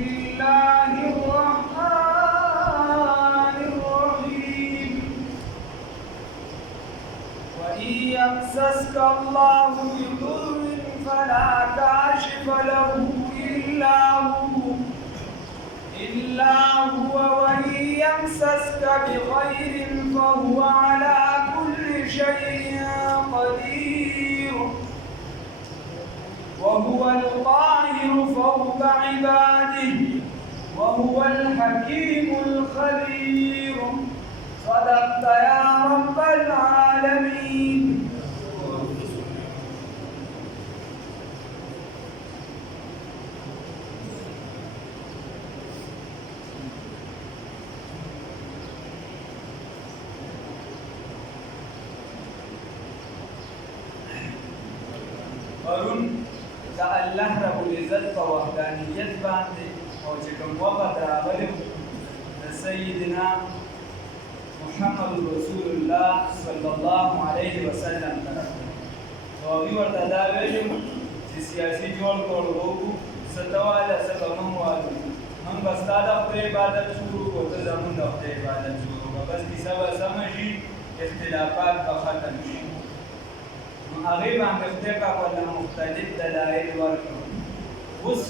الله الرحمن الرحيم وإن يمسسك الله بضر فلا كاشف له إلا هو وإن يمسسك بخير فهو على كل شيء قدير وهو القاهر فوق عباده وهو الحكيم الخبير صدقت يا رب العالمين. پرون د الله رب العزت په وحدانیت باندې او چې کوم وخت راغلی د سیدنا محمد رسول الله صلی الله علیه وسلم طرف او هغوی ورته دا ویلي چې سیاسي جوړ کول وکړو څه ته وایه څه به موږ وایو موږ به ستا د خدای عبادت شروع کړو ته زموږ د خدای عبادت شروع کړه بس کیسه به سمه شي اختلافات به ختم شي هغې باندې خدای پاک ورته مختلف دلایل ورکړل. اوس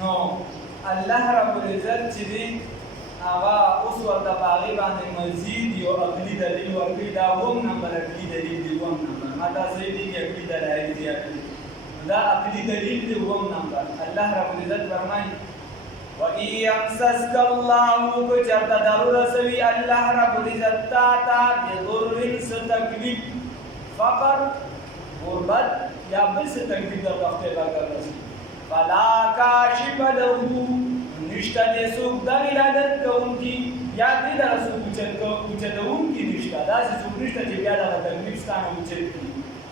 نو الله رب العزت چې دی هغه اوس ورته په هغې باندې مزید یو عقلي دلیل ورکوي دا اووم نمبر عقلي دلیل دی اووم نمبر ما تاسو یې دي چې عقلي دلایل دي دا عقلي دلیل دی اووم نمبر الله رب العزت فرمایي وَإِن يَمْسَسْكَ اللَّهُ کو چرته ضرور رسوي الله رب العزت تا ته بضر څه تکلیف فقر غربت یا بل څه تکلیف درته خدای پاک رسوي فلا کاشف له نشته دې څوک دغې عادت کوونکي یا دې لره څوک اوچتوونکي نشته داسې څوک نشته چې بیا دغه تکلیف ستا نه اوچت کړي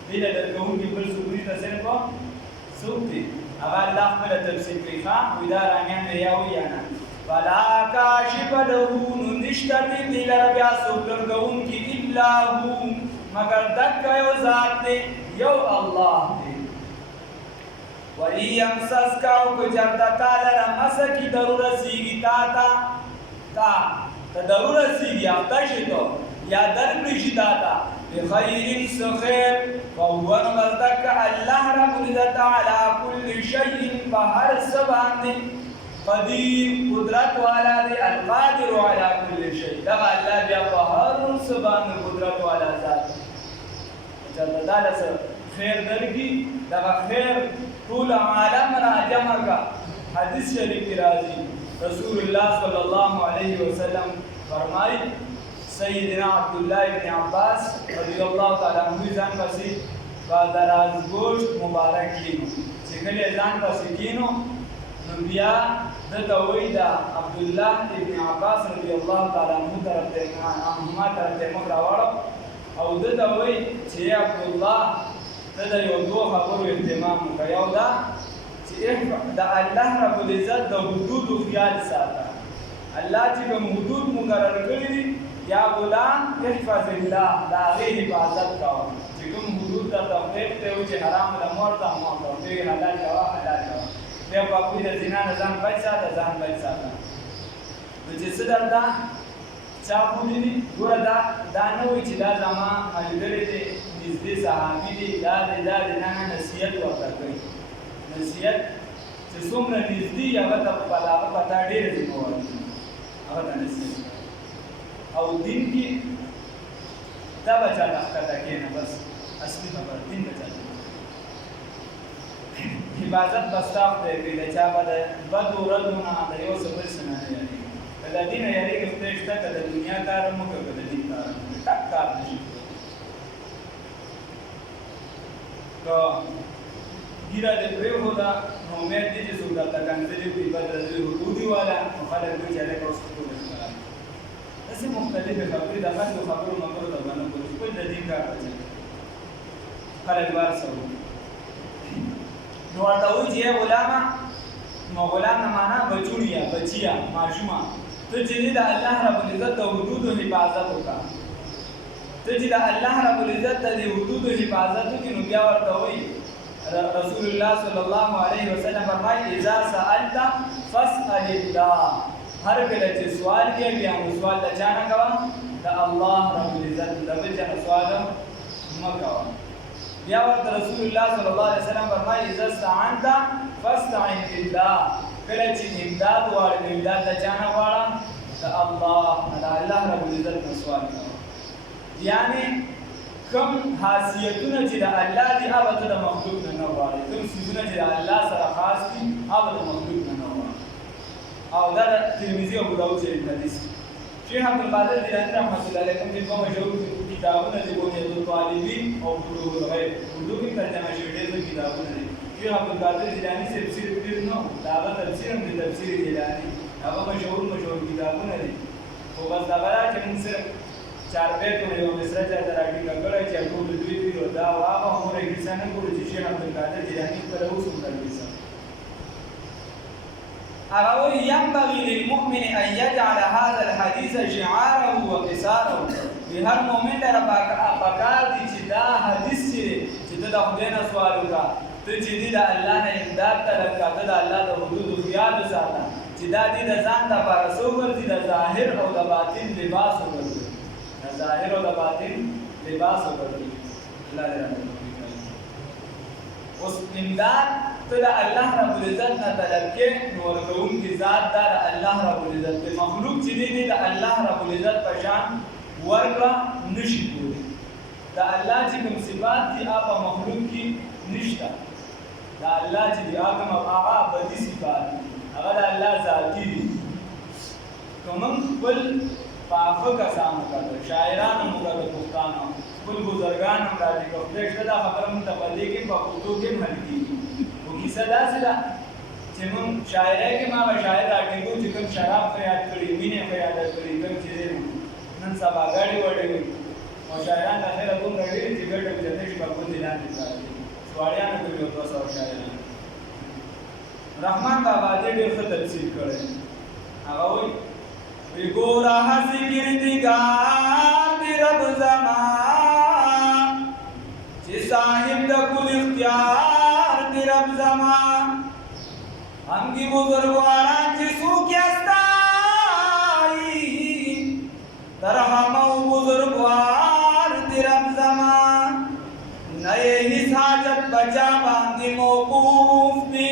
دې له درکوونکي بل څوک نشته صرف څوک دی هغه الله خپله تفصیل کوي ښه وایي دا رانیان دی یا وایي یا نه فلا کاشف له نو نشته دې لره بیا څوک درکوونکي الا هو مګر دکه یو ذات دی یو الله دی وَإِن يَمْسَسْكَ او که چرته تا لره مسه کي ضرور رسېږي تا ته ضرور رسېږي هفته شي ته یا درکړي شي تا ته بخیر څه خیر فهو نو بس دکه الله رب العزت علی کل شیء په هر څه باندې قدیر قدرت والا دی القادر علی کل شیء دغه الله بیا په هر څه باندې قدرت والا ذات چرته دا له خیر درکړي دغه خیر طول عالم را جمع کا حدیث شریف کی راضی رسول اللہ صلی اللہ علیہ وسلم فرمائی سیدنا عبداللہ ابن عباس رضی اللہ تعالیٰ عنہ ځان پسې با دراز گوشت مبارک کینو چې کله ځان پسې کینو نو بیا دته وایي دا عبدالله ابن عباس رضی الله تعالیٰ عنہ طرف ته مخ راوړو او دته وایي چې عبدالله ته د یو دوه خبرو اهتمام وکړه یو دا چې د الله رب العزت د حدودو خیال ساته الله چې کوم حدود مقرر کړي دي یا غلام احفظ الله د هغې حفاظت کوه چې کوم حدود درته خدای ته وایي چې حرام ده مه ورته مه ورته ورته حلال کوه حلال کوه بیا په کوی د زنا نه ځان بچ ساته ځان بچ ساته نو چې څه درته چا بولي دي ګوره دا نه وایي چې دا زما ملګری دی نږدې صحابي دی دا دی نه نصیحت ورته کوي نصیحت چې څومره نږدې هغه ته په هغه په تا ډېره ذمهواري هغه ته نصیحت او دین کې دا به چاته ښکته کښېنه بس اصلي خبره دین به چاته حفاظت به ستا خدای کوي د چا به د بدو ردو نه د یو څه بل څه نه یارېږي که د دین نه یارېږي خدای شته که د دنیا کار هم وکړه که د دین کار هم وکړه ټک کار نه شي که ګیره دې پرېښوده نو امید دی چې څوک درته کنځلې کړي بد رضوي حدودي والا نو خلک وایي چې هلکه اوس ټوله ښکلا داسې مختلفې خبرې د غټو خبرو مبرو ته به نه ګورو خپل د دین کار ته چلي خلک بار څه وکړي نو ورته وایي چې ای غلامه غلام نه معنا بچوړیا بچیا ماشومه ته چې د الله رب العزت د حدودو حفاظت وکړه ته چې د الله رب العزت د حدودو حفاظت وکړي نو بیا ورته وایي رسول الله صلی الله علیه وسلم فرمایي اذا سألت فاسأل الله هر کله چې سوال کې بیا نو سوال د چا نه کوه د الله رب العزت د بل چا سوال مه کوه بیا ورته رسول الله صلی الله علیه وسلم فرمایي اذا استعنت فاستعن بالله کله چې امداد غواړې نو امداد د چا نه غواړه د الله رب العزت نه سوال کوه یعنی کوم حیثیتونه چې د الله دي هغه ته د مخلوق نه غواړي کوم څیزونه چې د الله سره خاص دي هغه د مخلوق نه غواړي او دا د ترمذي او ابو داود شریف حدیث شیخ عبدالقادر جیلانی رحمۃ اللہ علیہ کوم چې کوم مشهور کتابونه دي بنیاد الطالبین او بلوغ الغیب اردو کې ترجمه شوي ډېر کتابونه دي شیخ عبدالقادر جیلانی صرف پیر نو دا هغه تفسیر هم د تفسیر جیلانی هغه مشهور کتابونه دي خو بس دا غلا چې موږ صرف چار بیتونه یو مصره چاته راټیکه کړی چې ټول دوی پیر دا هغه عمره کیسه نه ګوري چې شیخ عبدالقادر جیلانی خپله اوس هم کیسه أو ينبغي للمؤمن أن يجعل هذا الحديث شعاره وقصاره بهر مؤمن لره پکار دي چې دا حدیث چې ته د خدای نه سوال وکړه ته چې دې د الله نه امداد طلب کړه ته د الله د حدودو خیال وساته چې دا دې د ځان دپاره څه وګرځي د ظاهر او د باطن لباس وګرځي د ظاهر او د باطن لباس وګرځي الله دې رحمت اوس امداد ته د الله رب العزت نه طلب کې نو ورکوونکي ذات دا د الله رب العزت دی مخلوق چې دی د الله رب العزت په شان ورکړه نشي کولی د الله چې کوم صفات دي هغه مخلوق کې نشته د الله چې دی هغه بدي صفات دي هغه د الله ذاتي دي کوم خپل پاکه کسانو کړه شاعرانو موږ پښتانه خپل بزرګان هم راځي کوم څه دا خبره مونږ ته پدې کې په پښتو کې ملګری کیسه داسې ده چې مونږ شاعرۍ کې ما به شاعر راټینګو چې کوم شراب فریاد کړي مینې فریاد کړي کوم چې نن سبا ګاډي وړي وي او شاعران د خیره دومره ډېر چې ګټه وجدې شي په ګوندې لاندې پراته سواړیانو کې یو 200 شاعران رحمان بابا دې ډېر ښه تفسیر کړی هغه وایي ګوره هسې کردګار دې رب زما چې صاحب د کل اختیار دی رب زمان همگی بزرگواران چی سوکی استائی در همو بزرگوار دی رب زمان نئے ہیس حاجت بچا باندی موقوف دی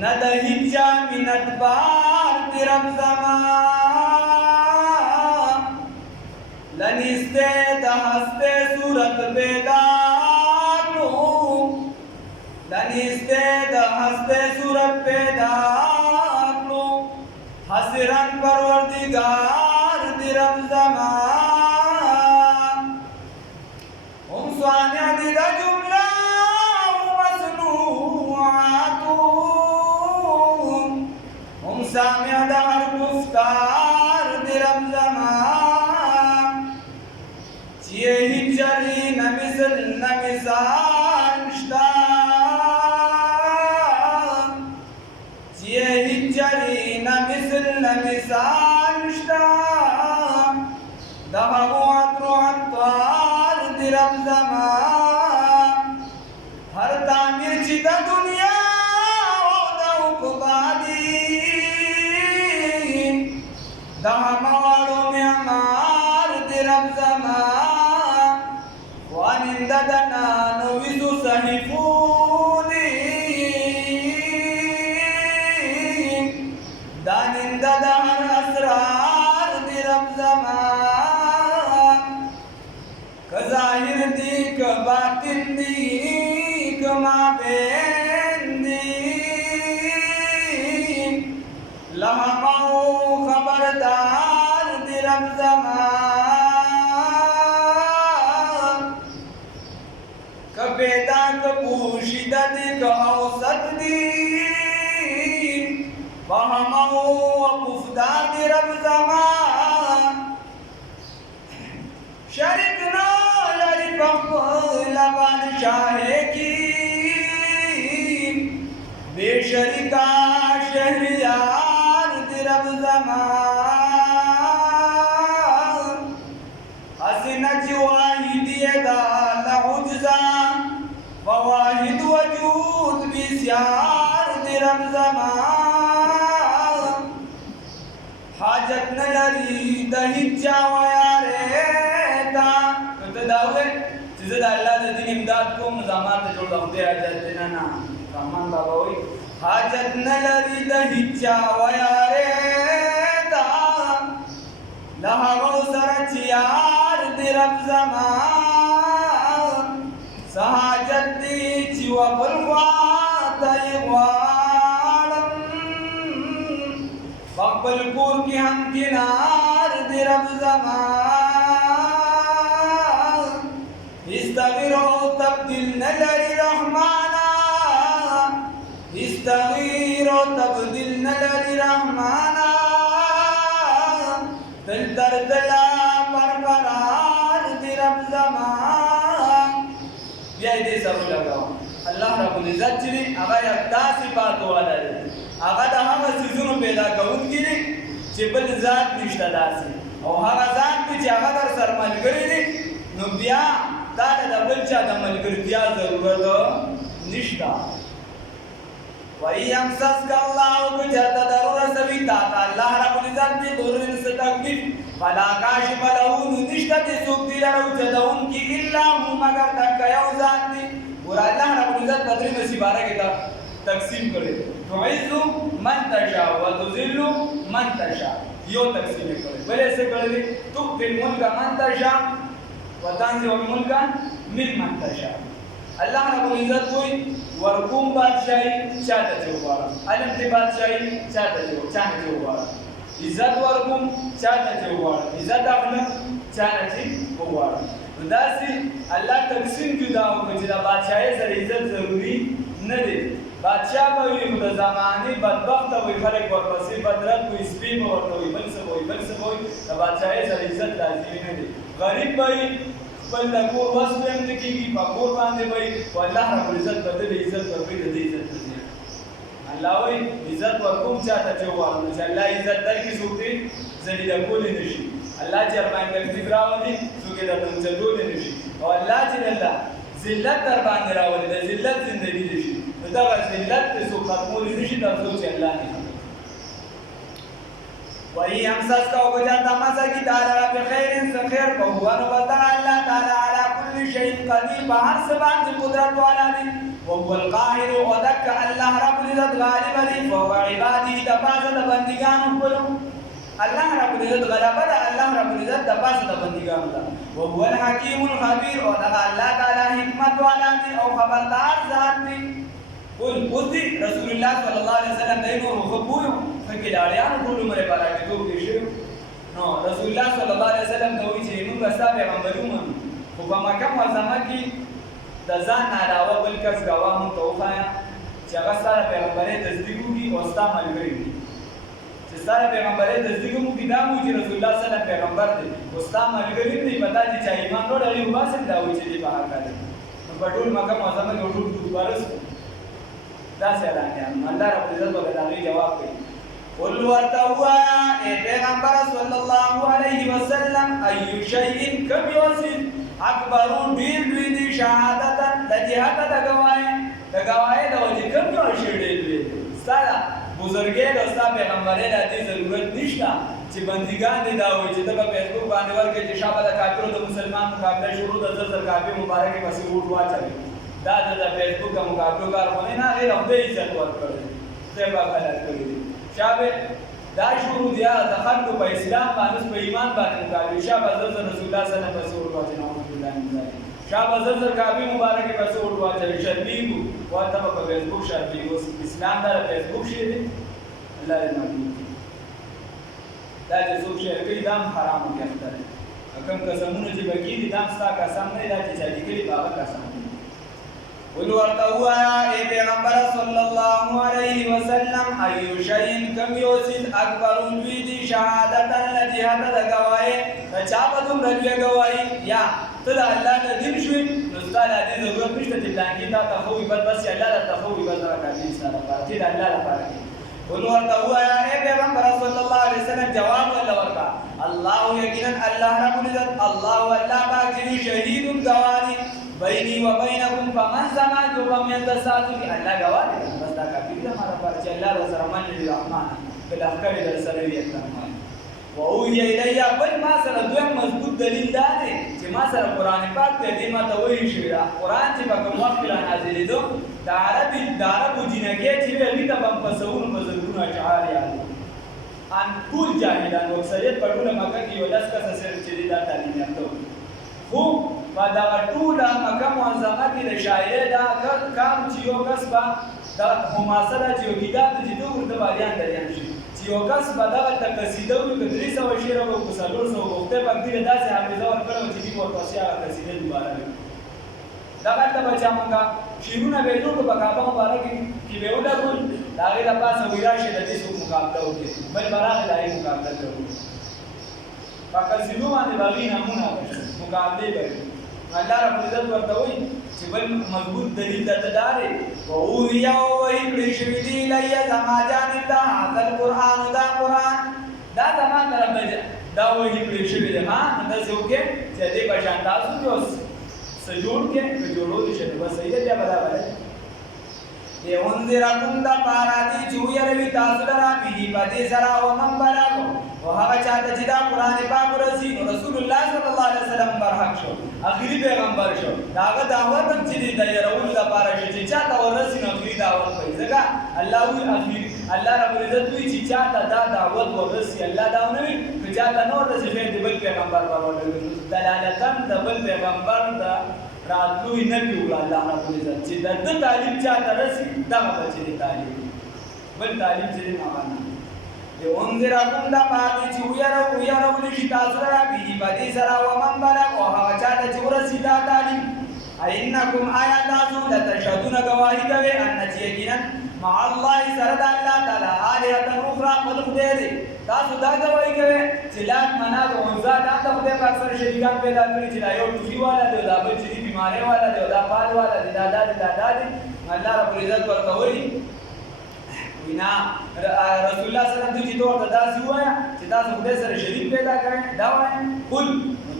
ندہی چا منت بار دی رب زمان لنستے دہستے صورت بیدار لنستے دہستے صورت پیدا کرو حسرن پروردگار دی رب زمان ہم سوانع دی دا جملہ مصنوعاتو ہم سامع دا ہر گفتار دی رب زمان چیئے ہی چلی نمثل نمثال شتا مثال نشتا دهو عطر عطار دی رب زمان هر تعمیر چی دا دنیا و دا اقبا دی ده موارو معمار دی رب زمان وانند دنا نویزو صحیفو داننده د هر اسرار دی رب زمان که ظاهر دی که باطن دی که مابین دی لهمو خبردار دی رب زمان که پیدا که پوشیده دی که اوسط دی وهمو وقفدار دی رب زمان شرک نو لری پخپل بادشاہ کی بے شریکا یار دی رب زمان حاجت نلری د هیڅ چا ویارې تا ته دا وې چې زه د الله د دین امداد کوم زما ته جوړ د خدای حاجت دی نه رحمان بابا وایي حاجت نلری د هیڅ چا ویارې تا له هغو سره چې یار دی رب زمان څه حاجت دی چې و بل خوا ته یې غواړم په خپل کور کې هم کنار دی رب زمان استغیر او تبدیل نه لري رحمانا استغیر او تبدیل نه لري رحمانا تل تر تلا برقرار دی رب زمان بیا دې سره لګاو الله رب العزت چې هغه یک داسې صفات والا دی هغه د هغه څیزونو پیدا کوونکی دی چې بل ذات نشته داسې او هغه ذات دی چې هغه در سره ملګری دی نو بیا تا د بل چا د ملګرتیا ضرورت نشته وَإِنْ يَمْسَسْكَ اللَّهُ بِضُرٍّ ضرورت رسوي تا ته الله رب العزت دې ضرر څه تکلیف فلا کاشف له نشته دې څوک دې راوچتونکي الا هو مگر تک یو ذات دی ور الله رب العزت په درې مصیباره کې دا تقسیم کړي تعز من تشاء وتذل من تشاء یو تقسیم کړي بلې څه کړي تو په ملک من تشاء وتنزع الملك ممن تشاء الله رب العزت کوئی ورکوم بادشاہی چاته چوغواړه علم دې بادشاہی چاته چوغواړه عزت ورکوم چاته چوغواړه عزت اخلم چاته چوغواړه داسې الله تقسیم جدا وکړي چې د بادشاہي سره عزت ضروری نه دی بادشاہ به وي خو د زمانې بدبخته وي خلک ورپسې بدرت وي سپي به ورته وي بل څه به وي د بادشاہي سره عزت لازمي نه دی غریب به وي خپل د کور وس به هم نه کېږي په کور باندې به وي خو الله رب العزت به د عزت ورکوي د دې عزت ته الله وایي عزت ورکوم چاته چې وغواړم چې الله عزت درکړي څوک دې ذلیله کولی نه شي الله چې ورباندې تکلیف راولي څوک یې درته اوچتولی نه شي او الله چې الله ذلت در باندې راولي د ذلت زندګي دې شي نو دغه ذلت دې څوک ختمولی نه شي تر څو چې الله نه وَإِنْ يَمْسَسْكَ وَجَدَ مَسَكِ تَعَالَى بِخَيْرٍ سَخِيرٍ فَهُوَ نُبَتَّ اللَّهُ تَعَالَى عَلَى كُلِّ شَيْءٍ قَدِيرٌ بهر سبان قدرت والا دی وهو القاهر ودك الله رب العزت غالب دی فوق عباده تباسط بندگان خپلو الله رب العزت غلبه ده الله رب العزت تباسط بندگان ده وهو الحكيم الخبير او الله تعالی حکمت والا دی او خبردار ذات دی قل قلتی رسول الله صلی الله علیه وسلم دینو مخبویو فکر اړیان ټول مره پاره کې دوه شي نو رسول الله صلی الله علیه وسلم دوی چې موږ ستا پیغمبرونه خو په مکه معظمه کې د ځان نه علاوه بل کس ګواه مونږ ته وښایه چې هغه ستا د پیغمبرۍ تصدیق وکړي او ستا ملګری وي چې ستا د پیغمبرۍ تصدیق وکړي دا مو چې رسول الله صلی الله علیه وسلم پیغمبر دی او ستا ملګری دی په تا چې چا ایمان وروړ هغې وباسم دا وایي چې دې په حق دی نو په ټول مکه معظمه کې ټول دوباره سو داسې اعلان الله رب العزت به د هغې جواب کوي قل ورته ووایه ای پیغمبر صلی الله علیه وسلم ای شیء کوم یو څیز اکبر ډېر لوی دی شهادتا د جهته د ګواهۍ د وجې کوم یو شی ډېر لوی دی ستا د بزرګۍ د ستا پیغمبرۍ د دې ضرورت نشته چې بندګان دې دا وایي چې ته به فیسبوک باندې ورکړې چې شابه د کافرو د مسلمان مقابله شروع د زر کافي مبارکې پسې ووټ واچوي دا د فیسبوک د مقابلو کار خو نه نه هغې د خدای عزت ورکړی خدای پاک غلط کړي دي شابه دا شروع دی د خلکو په اسلام باندې په ایمان باندې مقابله شابه زر رسول الله صلی الله علیه وسلم پسې ووټ واچوي نعوذ بالله من ذلک شابه زر کافي مبارکې پسې ووټ واچوي شرمېږو ورته به په فیسبوک شرمېږو اسلام دا د فیسبوک شی دی الله دې محفوظ دا چې څوک شی کوي دا هم حرام کې اخته دی کوم قسمونه چې به کېږي دا هم ستا قسم نه دی دا چې چا لیکلي په هغه قسم دی قل ورته ووایه ای پیغمبر صلی الله علیه وسلم ای شیء کوم یو څیز اکبر لوی دی شهادتا له جهته د ګواهۍ د چا په دومره لویه ګواهي یا ته د الله د دین شوې نو ستا د دې ضرورت نشته چې پلانکي تا ته خو وي بس چې الله درته خو وي بس دغه کافي ستا لپاره چې د الله لپاره کوي قل ورته ووایه ای پیغمبر صلی الله علیه وسلم جواب ورله ورکړه الله یقینا الله رب العزت الله پاک شهید ګواه دی بینی و بینکم فمن زما جو پمیان د ساتو کې الله گواه دی بس دا کافی ده ماره پر چې الله رسول من الرحمن بالاخر در سره وي تمام و اوحی الی بل ما سره دویم مضبوط دلیل دا دی چې ما سره قران پاک ته دې ما ته وایي شوی دا قران چې په کوم وخت کې نازلېدو د عربو جنګي چې وی ته په پسون بزرګونو اشعار یاد ان ټول جاهلان او اکثریت په ټول مکه کې یو داس کس سره چې دا تعلیم یافته خو په دا ټول مکه معظمه کې د شاعر دا کام چې یو کس با د حماسه چې یو کتاب چې دوه ورته باندې اندريان شي چې یو کس به دا د قصیده او د 300 شعر او 400 وخته په دې داسې حافظه ورکړو چې دې ورته هغه قصیده دوباره دا ته بچا مونږه شیرونه به ټول په کعبه مبارک کې به ودا کول دا غي د پاسه ویراشه د دې څو مقابله وکړي بل برابر دای مقابله کوي فقط سینو باندې باغی نمونه مقابله کوي الله رب عزت ورته وایي چې بل مضبوط دلیل د تدارې او یو وی کړی شوی دی لیا زما جانب دا حاصل قران دا قران دا زما طرف دا وی کړی شوی دی ها دا څه وکړي چې دې په شان تاسو اوس سجود کې جوړو دي چې بس ایده بیا برابر دی انذرکم دا پارادی چې ویروي تاسو درا بي پدې سره او من برابر او هغه چاته چې دا قران پاک رسول الله صلی الله علیه وسلم برحق شو اخیری پیغمبر شو داغه دعوت چې د يرول د پاره چې چاته ورسین اخیری دعوت کوي ځکه الله وی اخیر الله رب عزت وی چې چاته دا دعوت ورسي الله دا نه وی چې چاته نور د څه بل پیغمبر ورول دلالتن د بل پیغمبر دا راتلوی نبی ول الله رب عزت چې د تعلیم چاته رسي دا بچی تعلیم بل تعلیم چې نه معنا انذرکم دا پاتې چې ویرو لشي تاسو را بي بدی سره و من بلغ او هغه چاته چې ورسي دا تعلیم اینکم آیا تاسو د تشهدون گواہی کوي ان چې یقینا مع الله سره د الله تعالی الهه اخرى بل خدای دی تاسو دا گواہی کوي چې لات منات او عزت د خدای په اکثر شریکان پیدا کړی چې دا یو ټوکی والا دی دا بل چې بیماری والا دی دا پال والا دی دا الله رب العزت ورته وایي وینا رسول الله صلی الله علیه وسلم چې دوه داسې وایا چې تاسو خدای سره شریک پیدا کړئ دا وایي قل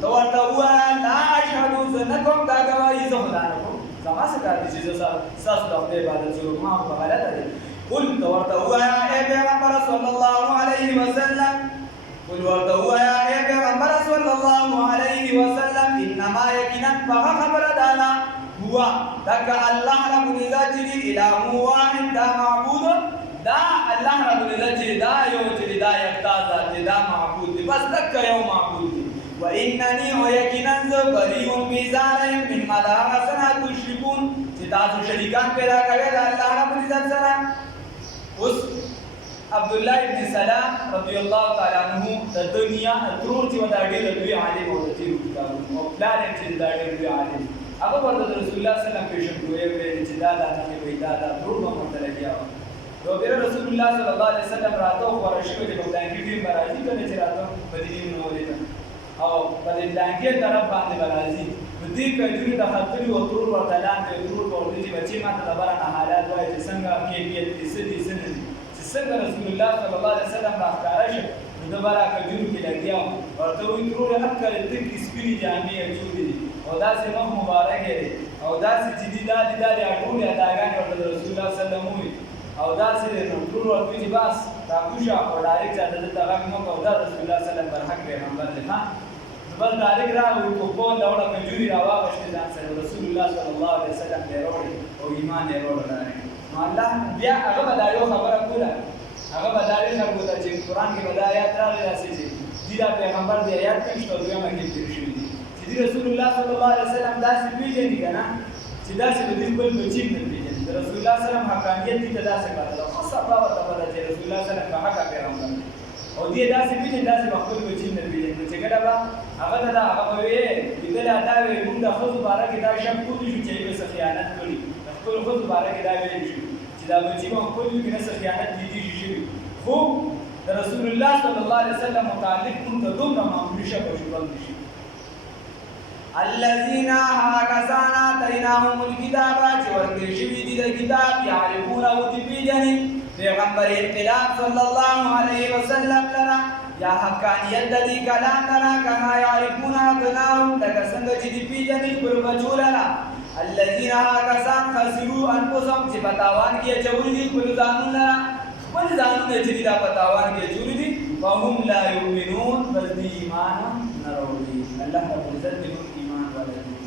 تو ورته وایا لا اشهد زنکم دا گواہی زه خدای نه کوم زما څه کار دي چې تاسو د خدای عبادت کوئ ما په غلطه دي قل تو ورته وایا اے پیغمبر صلی الله علیه وسلم قل ورته وایا اے پیغمبر صلی الله علیه وسلم انما یقینا فخبر دانا هو دک الله رب العزت اله واحد دا معبود دا الله رب العزت دا یو چې دا یکتا ذات دا معبود دی بس دک یو معبود دی و اننی او یقینا بریء میزارهم من ملا حسنا تشركون چې تاسو شریکان پیدا کړی دا الله رب العزت سره اوس عبد الله ابن سلام رضی الله تعالی عنہ د دنیا ترور چې ودا ډېر لوی عالم او د تیر او پلان چې دا ډېر لوی عالم هغه ورته رسول الله صلی الله علیه وسلم پیشن کوی چې دا نه پیدا دا ترور په متلګیا نو بیر رسول الله صلی الله علیه وسلم راته ورشو چې په دانګي ټیم راځي کله چې راته مدینه منوره او په دې دانګي طرف باندې راځي دې کجوري د خطر او ترور ورته لاندې ترور ورته چې بچي ماته د باران حالات وایي چې څنګه کیفیت دې څنګه رسول الله صلی الله علیه وسلم راځي شه د بارا کجوري کې لګیا ورته وی ترور اکل دې سپینی جامې اچولې او دا سه مخ مبارک دی او دا سه جدي دا ټول اداګان ورته رسول الله صلی الله علیه وسلم او دا سه نو ټول ورته چې بس دا کوشا او ډایرکټ د دغه مو کو دا رسول الله صلی الله علیه وسلم برحق پیغمبر دی ها بل ډایرکټ راوي کو په دا کجوري راواغشت ځان سره رسول الله صلی الله علیه وسلم دی وروړي او ایمان یې وروړي نو الله بیا هغه بدایو خبره کوله هغه بدایي خبره چې قران کې بدایات راغلي راسي دي دا پیغمبر دی آیات کې شته دوی ما کې تیر شوی دي چې رسول الله صلی الله علیه وسلم داسې پیژني کنه چې داسې د دې بل بچی نه پیژني رسول الله صلی الله علیه وسلم حقانیت دې داسې کړل خو صحابه ورته وایي چې رسول الله صلی الله علیه وسلم حق پیغمبر او دې داسې پیژني داسې خپل بچی نه پیژني چې کله با هغه دا هغه وی دې له ادا وی موږ د خپل بارے کې دا شک کوو چې به خیانت کړی خپل خپل بارے کې دا ویل شو چې دا بچی مو خپل کې نه خیانت دي شي خو رسول الله صلی الله علیه وسلم متعلق کوم ته دومره معمولی شک او شبهه نشي الذين هاكسانا تيناهم الكتاب چې ورکړي شوی دي د کتاب يعرفونه او دي پیژني پیغمبر انقلاب صلی الله علیه وسلم لنا یا حقانیت د دې کلام لنا کما يعرفون ابناهم لکه څنګه څنګه چې دی پیژنې پر بچو لره الذین هغه کسان خسروا انفسهم چې په تاوان کې اچولي دي خپل ځانونه لره خپل ځانونه چې دا په تاوان کې اچولي دي فهم لا یؤمنون بس دی ایمان نه راوړي الله رب العزت دې موږ ایمان ولري